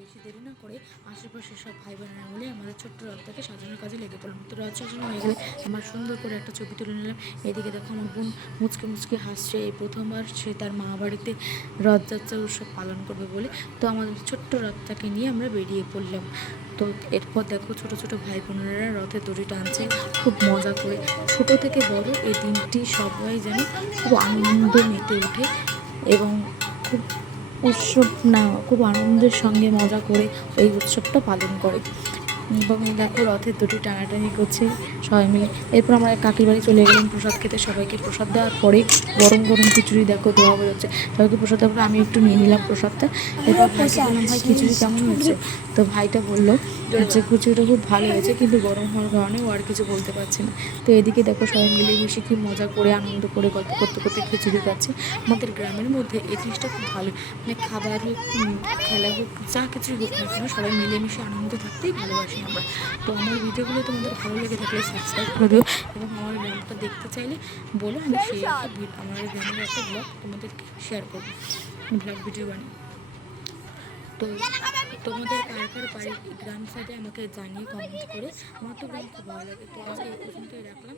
বেশি দেরি না করে আশেপাশে সব ভাই বোনেরা মিলে আমাদের ছোট্ট রথটাকে সাজানোর কাজে লেগে পড়লাম। তো রথ সাজানো হয়ে গেলে আমার সুন্দর করে একটা ছবি তুলে নিলাম। এদিকে দেখো আমার বোন মুচকে মুচকে হাসছে। এই প্রথমবার সে তার মা বাড়িতে রথযাত্রা উৎসব পালন করবে বলে তো আমাদের ছোট্ট রথটাকে নিয়ে আমরা বেরিয়ে পড়লাম। তো এরপর দেখো ছোট ছোট ভাই বোনেরা রথে দড়ি টানছে। খুব মজা করে ছোট থেকে বড় এই দিনটি সবাই যেন খুব আনন্দ মেতে ওঠে এবং খুব উৎসব না খুব আনন্দের সঙ্গে মজা করে ওই উৎসবটা পালন করে। এবং দেখো রথের দুটি টানাটানি করছে সবাই মিলে। এরপর আমরা কাকির বাড়ি চলে গেলাম প্রসাদ খেতে। সবাইকে প্রসাদ দেওয়ার পরে গরম গরম খিচুড়ি দেখো, ধোয়া বেরোচ্ছে সবাইকে প্রসাদ দেওয়ার পরে আমি একটু নিয়ে নিলাম প্রসাদটা। এরপর ভাইকে বললাম, ভাই, খিচুড়ি কেমন হয়েছে তো ভাইটা বলল যে, খিচুড়িটা খুব ভালো হয়েছে, কিন্তু গরম হওয়ার কারণে ও আর কিছু বলতে পারছে না। তো এদিকে দেখো সবাই মিলে মিলেমিশে কি মজা করে, আনন্দ করে, গল্প করতে করতে খিচুড়ি খাচ্ছে। আমাদের গ্রামের মধ্যে এই জিনিসটা খুব ভালো। মানে খাবার হোক খেলা হোক, যা কিছুই হোক না সবাই মিলেমিশে আনন্দ থাকতেই ভালোবাসি। থাকি আমরা তো আমার ভিডিওগুলো তোমাদের ভালো লেগে থাকলে সাবস্ক্রাইব করে দিও এবং আমার ব্লগটা দেখতে চাইলে বলো আমি সেই একটা আমার গ্রামের একটা ব্লগ তোমাদেরকে শেয়ার করব ব্লগ ভিডিও বানিয়ে। তো তোমাদের কার কার বাড়ির গ্রাম সাইডে আমাকে জানিয়ে কমেন্ট করে, আমার তো গ্রাম খুব ভালো লাগে। তো আমাকে এই পর্যন্তই রাখলাম।